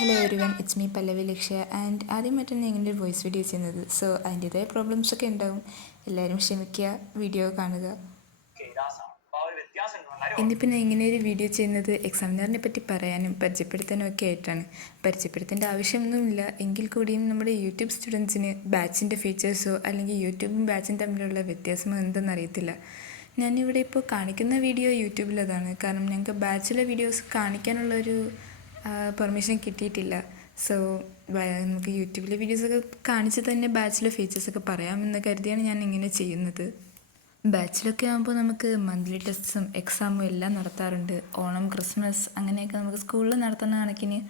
Hello everyone, it's me Pallavi Lakshya and ആദ്യമായിട്ടാണ് ഞാൻ ഇങ്ങനെ ഒരു വോയിസ് വീഡിയോ ചെയ്യുന്നത്. സോ അതിൻ്റേതായ പ്രോബ്ലംസ് ഒക്കെ ഉണ്ടാവും. എല്ലാവരും ക്ഷമിക്കുക, വീഡിയോ കാണുക. ഇന്നിപ്പോൾ ഞാൻ ഇങ്ങനെ ഒരു വീഡിയോ ചെയ്യുന്നത് എക്സാമിനറിനെ പറ്റി പറയാനും പരിചയപ്പെടുത്താനും ഒക്കെ ആയിട്ടാണ്. പരിചയപ്പെടുത്തേണ്ട ആവശ്യമൊന്നുമില്ല, എങ്കിൽ കൂടിയും നമ്മുടെ യൂട്യൂബ് സ്റ്റുഡൻസിന് ബാച്ചിൻ്റെ ഫീച്ചേഴ്സോ അല്ലെങ്കിൽ യൂട്യൂബും ബാച്ചും തമ്മിലുള്ള വ്യത്യാസമോ എന്തെന്ന് അറിയത്തില്ല. ഞാനിവിടെ ഇപ്പോൾ കാണിക്കുന്ന വീഡിയോ യൂട്യൂബിലതാണ്, കാരണം ഞങ്ങൾക്ക് ബാച്ചിലെ വീഡിയോസ് കാണിക്കാനുള്ളൊരു പെർമിഷൻ കിട്ടിയിട്ടില്ല. സോ നമുക്ക് യൂട്യൂബിലെ വീഡിയോസൊക്കെ കാണിച്ച് തന്നെ ബാച്ചിലെ ഫീച്ചേഴ്സൊക്കെ പറയാമെന്ന് കരുതിയാണ് ഞാൻ ഇങ്ങനെ ചെയ്യുന്നത്. ബാച്ചിലൊക്കെ ആകുമ്പോൾ നമുക്ക് മന്ത്ലി ടെസ്റ്റും എക്സാമും എല്ലാം നടത്താറുണ്ട്. ഓണം, ക്രിസ്മസ് അങ്ങനെയൊക്കെ നമുക്ക് സ്കൂളിൽ നടത്തുന്ന കണക്കിന്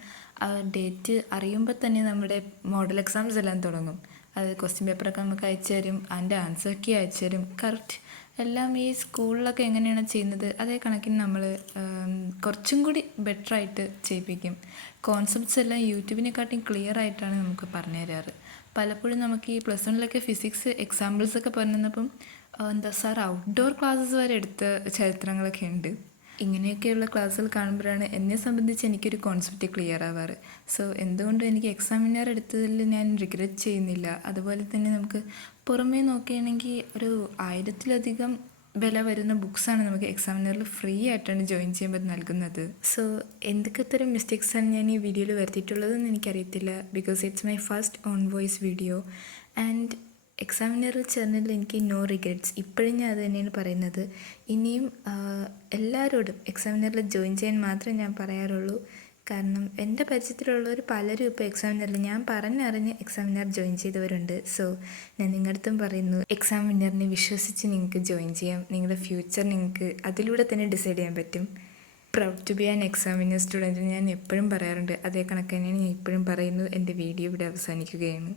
ആ ഡേറ്റ് അറിയുമ്പോൾ തന്നെ നമ്മുടെ മോഡൽ എക്സാംസ് എല്ലാം തുടങ്ങും. അത് ക്വസ്റ്റ്യൻ പേപ്പറൊക്കെ നമുക്ക് അയച്ചു തരും, അതിൻ്റെ ആൻസർ കീ അയച്ചു തരും. കറക്റ്റ് എല്ലാം ഈ സ്കൂളിലൊക്കെ എങ്ങനെയാണ് ചെയ്യുന്നത് അതേ കണക്കിന് നമ്മൾ കുറച്ചും കൂടി ബെറ്ററായിട്ട് ചെയ്യിപ്പിക്കും. കോൺസെപ്റ്റ്സ് എല്ലാം യൂട്യൂബിനെക്കാട്ടിയും ക്ലിയർ ആയിട്ടാണ് നമുക്ക് പറഞ്ഞു തരാറ്. പലപ്പോഴും നമുക്ക് ഈ പ്ലസ് വണ്ണിലൊക്കെ ഫിസിക്സ് എക്സാമ്പിൾസൊക്കെ പറഞ്ഞു തന്നപ്പം സാർ ഔട്ട്ഡോർ ക്ലാസ്സസ് വരെ എടുത്ത ചരിത്രങ്ങളൊക്കെ ഉണ്ട്. ഇങ്ങനെയൊക്കെയുള്ള ക്ലാസ്സുകൾ കാണുമ്പോഴാണ് എന്നെ സംബന്ധിച്ച് എനിക്കൊരു കോൺസെപ്റ്റ് ക്ലിയർ ആവാറ്. സോ എന്തുകൊണ്ടും എനിക്ക് എക്സാമിനർ എടുത്തതിൽ ഞാൻ റിഗ്രറ്റ് ചെയ്യുന്നില്ല. അതുപോലെ തന്നെ നമുക്ക് പുറമേ നോക്കുകയാണെങ്കിൽ ഒരു 1000-ലധികം വില വരുന്ന ബുക്സാണ് നമുക്ക് എക്സാമിനറിൽ ഫ്രീ ആയിട്ടാണ് ജോയിൻ ചെയ്യുമ്പോൾ നൽകുന്നത്. സോ എന്തൊക്കെ തരം മിസ്റ്റേക്സാണ് ഞാൻ ഈ വീഡിയോയിൽ വരുത്തിയിട്ടുള്ളതെന്ന് എനിക്കറിയത്തില്ല, because it's my first own voice video. And എക്സാമിനറിൽ ചേർന്നതിൽ എനിക്ക് നോ റിഗ്രറ്റ്സ്. ഇപ്പോഴും ഞാൻ അത് തന്നെയാണ് പറയുന്നത്. ഇനിയും എല്ലാവരോടും എക്സാമിനറിൽ ജോയിൻ ചെയ്യാൻ മാത്രമേ ഞാൻ പറയാറുള്ളൂ. കാരണം എൻ്റെ പരിചയത്തിലുള്ളവർ പലരും ഇപ്പോൾ എക്സാമിനറിൽ ഞാൻ പറഞ്ഞറിഞ്ഞ് എക്സാമിനർ ജോയിൻ ചെയ്തവരുണ്ട്. സോ ഞാൻ നിങ്ങളുടെ അടുത്തും പറയുന്നു, എക്സാമിനറിനെ വിശ്വസിച്ച് നിങ്ങൾക്ക് ജോയിൻ ചെയ്യാം. നിങ്ങളുടെ ഫ്യൂച്ചർ നിങ്ങൾക്ക് അതിലൂടെ തന്നെ ഡിസൈഡ് ചെയ്യാൻ പറ്റും. Proud to be an examiner student ഞാൻ എപ്പോഴും പറയാറുണ്ട്. അതേ കണക്ക് തന്നെയാണ് ഞാൻ ഇപ്പോഴും പറയുന്നു. എൻ്റെ വീഡിയോ ഇവിടെ അവസാനിക്കുകയാണ്.